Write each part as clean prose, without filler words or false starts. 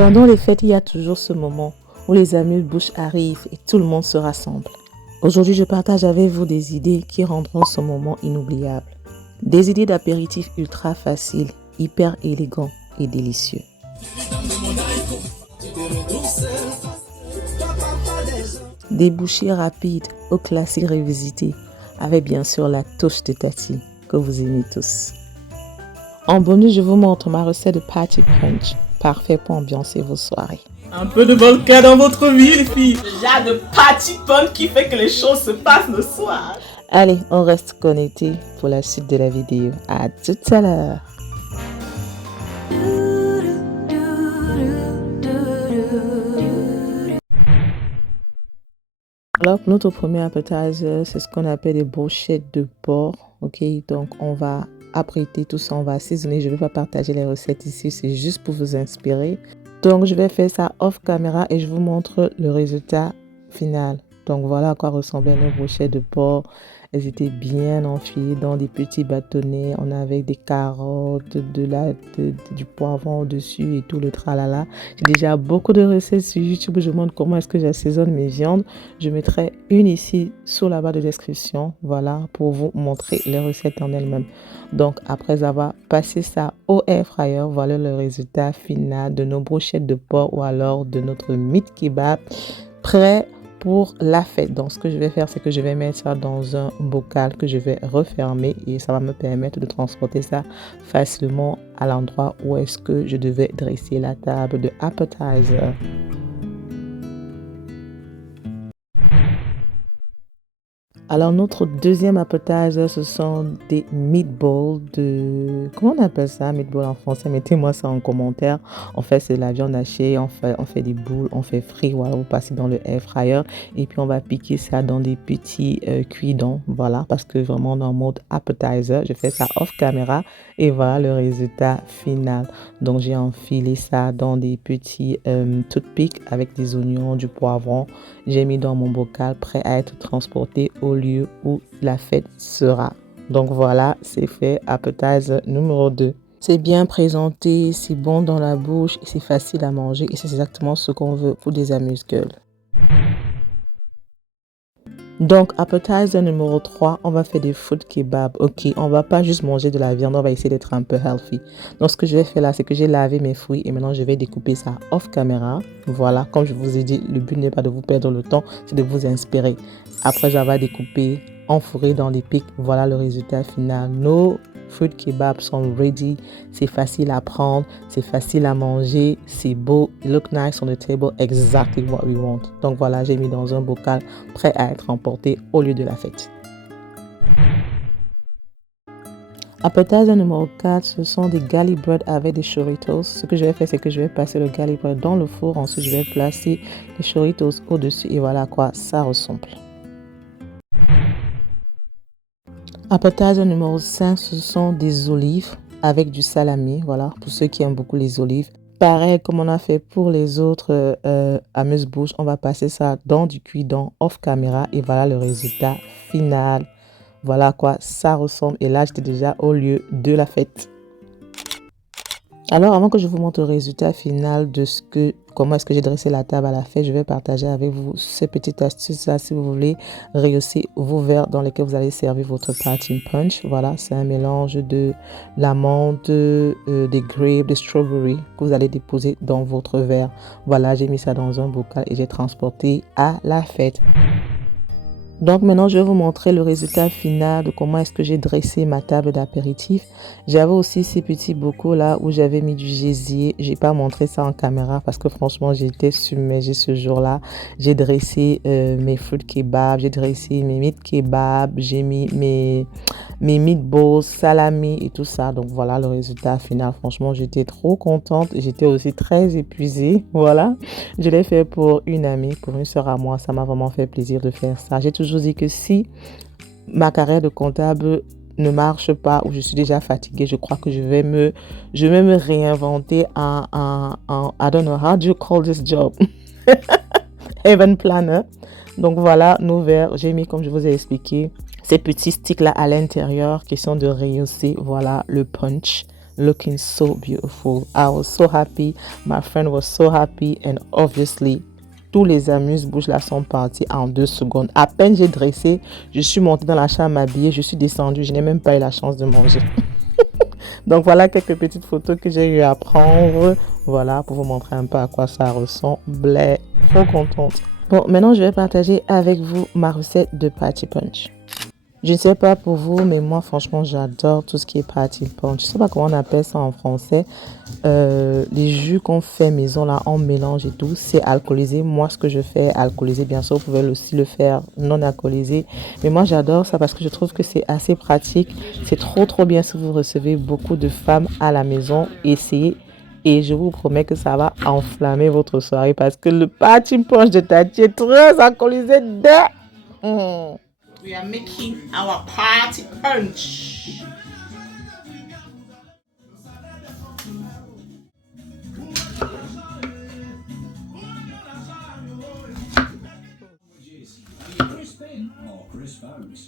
Pendant les fêtes, il y a toujours ce moment où les amis de bouche arrivent et tout le monde se rassemble. Aujourd'hui, je partage avec vous des idées qui rendront ce moment inoubliable. Des idées d'apéritifs ultra faciles, hyper élégants et délicieux. Des bouchées rapides aux classiques revisités, avec bien sûr la touche de Tati que vous aimez tous. En bonus, je vous montre ma recette de Party Punch, parfait pour ambiancer vos soirées. Un peu de vodka dans votre vie, les filles. Genre de Party Punch qui fait que les choses se passent le soir. Allez, on reste connectés pour la suite de la vidéo. À tout à l'heure. Alors, notre premier appetizer, c'est ce qu'on appelle des brochettes de porc. Ok, donc on va apprêter tout ça, on va assaisonner. Je ne vais pas partager les recettes ici, c'est juste pour vous inspirer. Donc, je vais faire ça off caméra et je vous montre le résultat final. Donc, voilà à quoi ressemblaient nos brochettes de porc. Elles étaient bien enfilées dans des petits bâtonnets. On avait des carottes, du poivron au-dessus et tout le tralala. J'ai déjà beaucoup de recettes sur YouTube où je montre comment est-ce que j'assaisonne mes viandes. Je mettrai une ici sous la barre de description. Voilà, pour vous montrer les recettes en elles-mêmes. Donc, après avoir passé ça au air fryer, voilà le résultat final de nos brochettes de porc ou alors de notre meat kebab prêt pour la fête. Donc, ce que je vais faire, c'est que je vais mettre ça dans un bocal que je vais refermer et ça va me permettre de transporter ça facilement à l'endroit où est-ce que je devais dresser la table de appetizer. Alors, notre deuxième appetizer, ce sont des meatballs de... Comment on appelle ça, meatballs en français? Mettez-moi ça en commentaire. En fait, c'est de la viande hachée, on fait des boules, on fait frit, voilà, vous passez dans le air fryer. Et puis, on va piquer ça dans des petits cuidons, voilà, parce que vraiment, dans le mode appetizer, je fais ça off caméra. Et voilà le résultat final. Donc, j'ai enfilé ça dans des petits toothpicks avec des oignons, du poivron. J'ai mis dans mon bocal prêt à être transporté au lieu où la fête sera. Donc voilà, c'est fait, appetizer numéro 2. C'est bien présenté, c'est bon dans la bouche et c'est facile à manger et c'est exactement ce qu'on veut pour des amuse-gueules. Donc, appetizer numéro 3, on va faire des food kebab. Ok, on va pas juste manger de la viande, on va essayer d'être un peu healthy. Donc, ce que je vais faire là, c'est que j'ai lavé mes fruits et maintenant je vais découper ça off caméra. Voilà, comme je vous ai dit, le but n'est pas de vous perdre le temps, c'est de vous inspirer. Après avoir découpé, enfouré dans les pics, voilà le résultat final. Nos food kebabs sont ready, c'est facile à prendre, c'est facile à manger, c'est beau, look nice on the table, exactly what we want. Donc voilà, j'ai mis dans un bocal prêt à être emporté au lieu de la fête. Appetizer numéro 4, ce sont des garlic bread avec des choritos. Ce que je vais faire, c'est que je vais passer le garlic bread dans le four, ensuite je vais placer les choritos au-dessus et voilà à quoi ça ressemble. Appetizer numéro 5, ce sont des olives avec du salami, voilà, pour ceux qui aiment beaucoup les olives. Pareil comme on a fait pour les autres amuse-bouche, on va passer ça dans du cuidon off caméra et voilà le résultat final. Voilà à quoi ça ressemble et là j'étais déjà au lieu de la fête. Alors, avant que je vous montre le résultat final de comment est-ce que j'ai dressé la table à la fête, je vais partager avec vous ces petites astuces-là si vous voulez rehausser vos verres dans lesquels vous allez servir votre Party Punch. Voilà, c'est un mélange de l'amande, des grapes, des strawberries que vous allez déposer dans votre verre. Voilà, j'ai mis ça dans un bocal et j'ai transporté à la fête. Donc maintenant, je vais vous montrer le résultat final de comment est-ce que j'ai dressé ma table d'apéritif. J'avais aussi ces petits bocaux là où j'avais mis du gésier. J'ai pas montré ça en caméra parce que franchement, j'étais submergée ce jour-là. J'ai dressé mes fruit kebab, j'ai dressé mes meat kebab, j'ai mis mes meatballs, salami et tout ça. Donc voilà le résultat final. Franchement, j'étais trop contente. J'étais aussi très épuisée. Voilà. Je l'ai fait pour une amie, pour une soeur à moi. Ça m'a vraiment fait plaisir de faire ça. J'ai toujours dit que si ma carrière de comptable ne marche pas ou je suis déjà fatiguée, je crois que je vais me réinventer I don't know, how do you call this job? Event planner. Donc voilà, nos verres, j'ai mis comme je vous ai expliqué ces petits sticks là à l'intérieur qui sont de rehausser, voilà, le punch. looking so beautiful. I was so happy, my friend was so happy, and obviously tous les amuse-bouches là sont partis en 2 secondes. À peine j'ai dressé, je suis montée dans la chambre m'habiller, je suis descendue, je n'ai même pas eu la chance de manger. Donc voilà quelques petites photos que j'ai eu à prendre. Voilà, pour vous montrer un peu à quoi ça ressemblait. Trop contente. Bon, maintenant je vais partager avec vous ma recette de Party Punch. Je ne sais pas pour vous, mais moi franchement j'adore tout ce qui est Party Punch. Je ne sais pas comment on appelle ça en français. Les jus qu'on fait maison là, on mélange et tout, c'est alcoolisé. Moi ce que je fais alcoolisé, bien sûr vous pouvez aussi le faire non alcoolisé. Mais moi j'adore ça parce que je trouve que c'est assez pratique. C'est trop bien si vous recevez beaucoup de femmes à la maison. Essayez. Et je vous promets que ça va enflammer votre soirée parce que le Party Punch de Tati est très alcoolisé de... We are making our party punch. Crisp in or crisp out.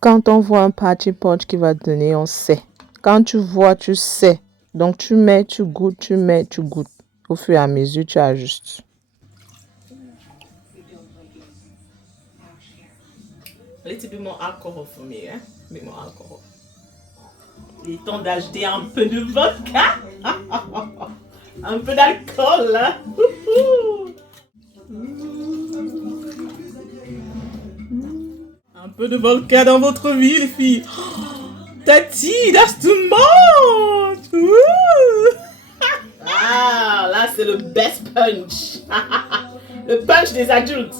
Quand on voit un Party Punch qui va donner, on sait. Quand tu vois, tu sais. Donc tu mets, tu goûtes, tu mets, tu goûtes. Au fur et à mesure, tu ajustes. A little bit more alcohol for me, hein? A bit more alcohol. Il est temps d'ajouter un peu de vodka. Un peu d'alcool, hein? Un peu de vodka dans votre vie, les filles. Tati, that's too much. Ah, là, c'est le best punch. Le punch des adultes.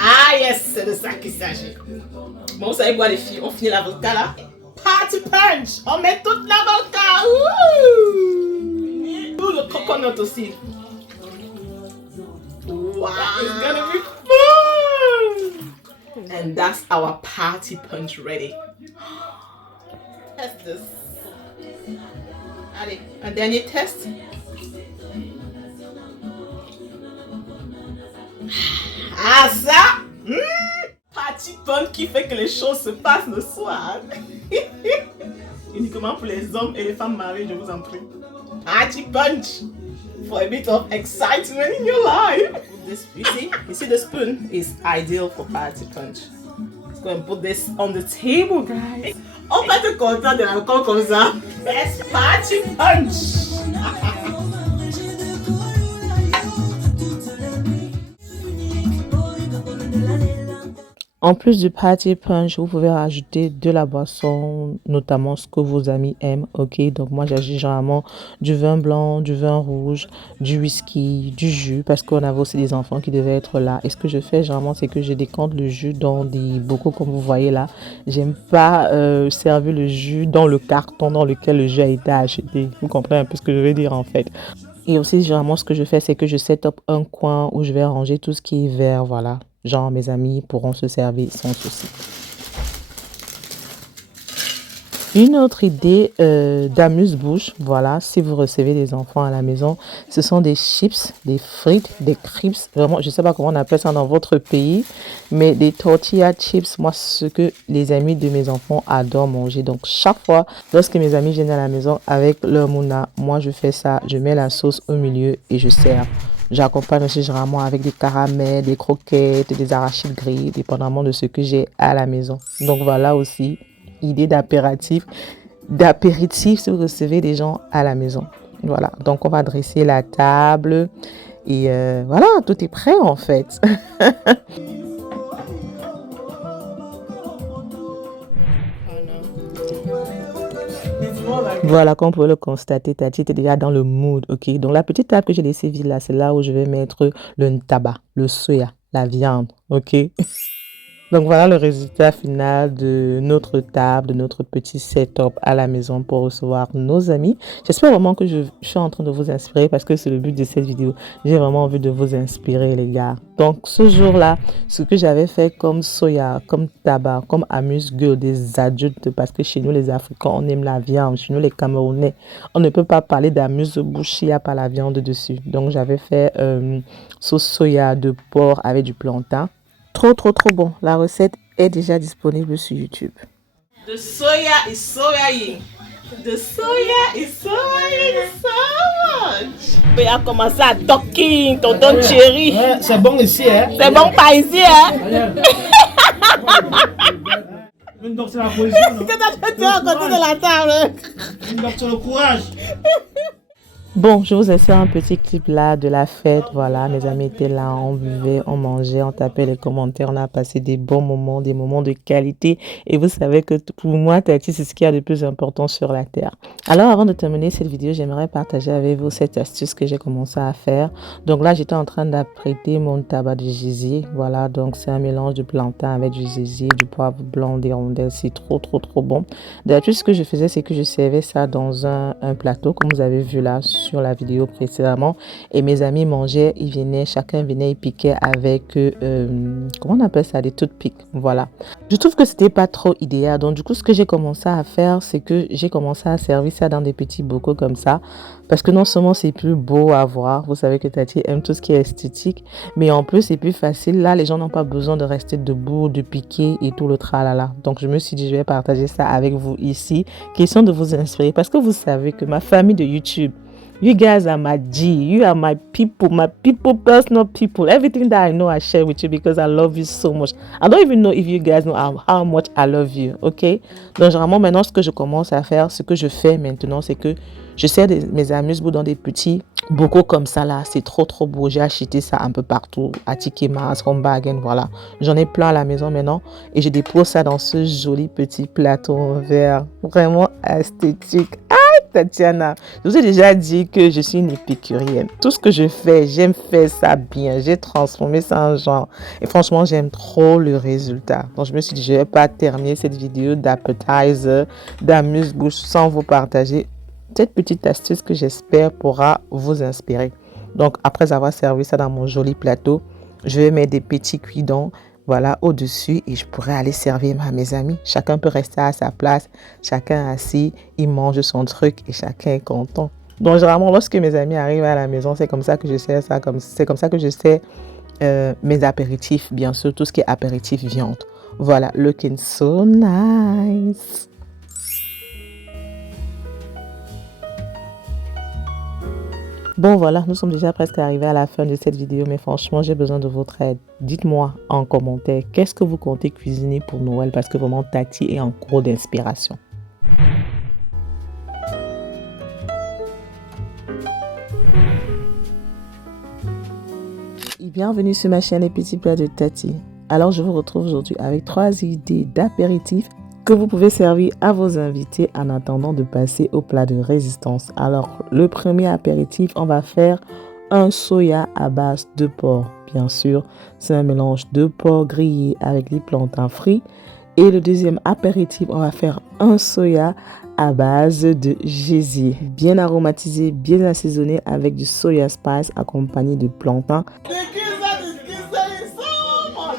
Ah, yes, c'est de ça qu'il s'agit. Bon, vous savez quoi, les filles? On finit la vodka, là. Party punch. On met toute la vodka. Tout le coconut aussi. Wow, it's gonna be fun! And that's our party punch ready. Test this. Allez, un dernier test. Ah, ça! Party punch qui fait que les choses se passent le soir. Uniquement pour les hommes et les femmes mariées, je vous en prie. Party punch! For a bit of excitement in your life. This, you see the spoon is ideal for party punch. Let's go and put this on the table, guys. On peut être content de l'alcool comme ça. Yes, party punch. En plus du Party Punch, vous pouvez rajouter de la boisson, notamment ce que vos amis aiment, ok? Donc moi j'ajoute généralement du vin blanc, du vin rouge, du whisky, du jus, parce qu'on avait aussi des enfants qui devaient être là. Et ce que je fais généralement, c'est que je décante le jus dans des bocaux comme vous voyez là. J'aime pas servir le jus dans le carton dans lequel le jus a été acheté. Vous comprenez un peu ce que je veux dire en fait. Et aussi généralement ce que je fais, c'est que je set up un coin où je vais ranger tout ce qui est vert, voilà. Genre, mes amis pourront se servir sans souci. Une autre idée d'amuse-bouche, voilà, si vous recevez des enfants à la maison, ce sont des chips, des frites, des crisps. Vraiment, je ne sais pas comment on appelle ça dans votre pays, mais des tortilla chips, moi, ce que les amis de mes enfants adorent manger. Donc, chaque fois, lorsque mes amis viennent à la maison avec leur mouna, moi, je fais ça, je mets la sauce au milieu et je sers. J'accompagne aussi généralement avec des caramels, des croquettes, des arachides grillés, dépendamment de ce que j'ai à la maison. Donc voilà aussi, idée d'apéritif si vous recevez des gens à la maison. Voilà, donc on va dresser la table et voilà, tout est prêt en fait. It's more like Voilà, comme vous pouvez le constater, Tati était déjà dans le mood, ok? Donc, la petite table que j'ai laissée vide là, c'est là où je vais mettre le tabac, le soya, la viande, ok? Donc voilà le résultat final de notre table, de notre petit setup à la maison pour recevoir nos amis. J'espère vraiment que je suis en train de vous inspirer parce que c'est le but de cette vidéo. J'ai vraiment envie de vous inspirer les gars. Donc ce jour-là, ce que j'avais fait comme soya, comme tabac, comme amuse-gueule des adultes, parce que chez nous les Africains, on aime la viande. Chez nous les Camerounais, on ne peut pas parler d'amuse-bouche s'il n'y a pas la viande dessus. Donc j'avais fait sauce soya de porc avec du plantain. Trop bon. La recette est déjà disponible sur YouTube. The soya is soyaing. The soya is soyaing so much. Il a commencé à talking, tonton Thierry. Ouais, c'est bon ici, hein. C'est bon pas ici, hein. Donc c'est la poésie, non? Tu es à côté de la table. Donc c'est le courage. Bon, je vous ai fait un petit clip là de la fête. Voilà, mes amis étaient là, on buvait, on mangeait, on tapait les commentaires, on a passé des bons moments, des moments de qualité. Et vous savez que pour moi, Tati, c'est ce qu'il y a de plus important sur la terre. Alors, avant de terminer cette vidéo, j'aimerais partager avec vous cette astuce que j'ai commencé à faire. Donc là, j'étais en train d'apprêter mon tabac de gésier. Voilà, donc c'est un mélange de plantain avec du gésier, du poivre blanc, des rondelles. C'est trop bon. D'habitude, ce que je faisais, c'est que je servais ça dans un plateau, comme vous avez vu là, sur la vidéo précédemment, et mes amis mangeaient, chacun venait, il piquait avec comment on appelle ça, des toothpicks. Voilà, je trouve que c'était pas trop idéal. Donc du coup, ce que j'ai commencé à faire, c'est que j'ai commencé à servir ça dans des petits bocaux comme ça, parce que non seulement c'est plus beau à voir, vous savez que Tati aime tout ce qui est esthétique, mais en plus c'est plus facile. Là, les gens n'ont pas besoin de rester debout, de piquer et tout le tralala. Donc je me suis dit, je vais partager ça avec vous ici, question de vous inspirer, parce que vous savez que ma famille de YouTube, you guys are my G. You are my people, personal people. Everything that I know, I share with you because I love you so much. I don't even know if you guys know how much I love you, ok? Donc, généralement, maintenant, ce que je commence à faire, ce que je fais maintenant, c'est que je sers mes amuse-bouches dans des petits bocaux comme ça, là. C'est trop beau. J'ai acheté ça un peu partout, à Tikemas, Hombagen, voilà. J'en ai plein à la maison maintenant et je dépose ça dans ce joli petit plateau en verre. Vraiment esthétique. Tatiana, je vous ai déjà dit que je suis une épicurienne. Tout ce que je fais, j'aime faire ça bien. J'ai transformé ça en genre. Et franchement, j'aime trop le résultat. Donc, je me suis dit, je ne vais pas terminer cette vidéo d'appetizer, d'amuse-bouche sans vous partager cette petite astuce que j'espère pourra vous inspirer. Donc, après avoir servi ça dans mon joli plateau, je vais mettre des petits cuidons, voilà, au-dessus, et je pourrais aller servir à mes amis. Chacun peut rester à sa place, chacun assis, il mange son truc et chacun est content. Donc, généralement, lorsque mes amis arrivent à la maison, c'est comme ça que je sers ça, c'est comme ça que je sers mes apéritifs, bien sûr, tout ce qui est apéritif viande. Voilà, looking so nice. Bon voilà, nous sommes déjà presque arrivés à la fin de cette vidéo, mais franchement, j'ai besoin de votre aide. Dites-moi en commentaire, qu'est-ce que vous comptez cuisiner pour Noël? Parce que vraiment, Tati est en cours d'inspiration. Et bienvenue sur ma chaîne Les Petits Plats de Tati. Alors, je vous retrouve aujourd'hui avec 3 idées d'apéritifs que vous pouvez servir à vos invités en attendant de passer au plat de résistance. Alors, le premier apéritif, on va faire un soya à base de porc. Bien sûr, c'est un mélange de porc grillé avec des plantains frits. Et le deuxième apéritif, on va faire un soya à base de gésier, bien aromatisé, bien assaisonné avec du soya spice accompagné de plantains.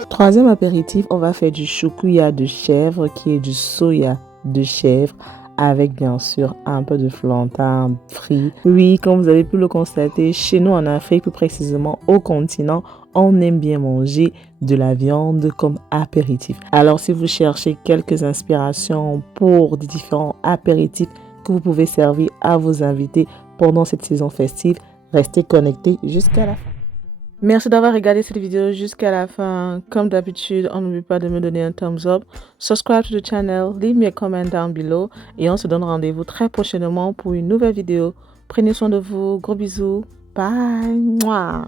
Troisième apéritif, on va faire du choukouya de chèvre qui est du soya de chèvre avec bien sûr un peu de plantain frit. Oui, comme vous avez pu le constater, chez nous en Afrique, plus précisément au continent, on aime bien manger de la viande comme apéritif. Alors si vous cherchez quelques inspirations pour des différents apéritifs que vous pouvez servir à vos invités pendant cette saison festive, restez connectés jusqu'à la fin. Merci d'avoir regardé cette vidéo jusqu'à la fin. Comme d'habitude, on n'oublie pas de me donner un thumbs up. Subscribe to the channel, leave me a comment down below. Et on se donne rendez-vous très prochainement pour une nouvelle vidéo. Prenez soin de vous. Gros bisous. Bye. Mouah.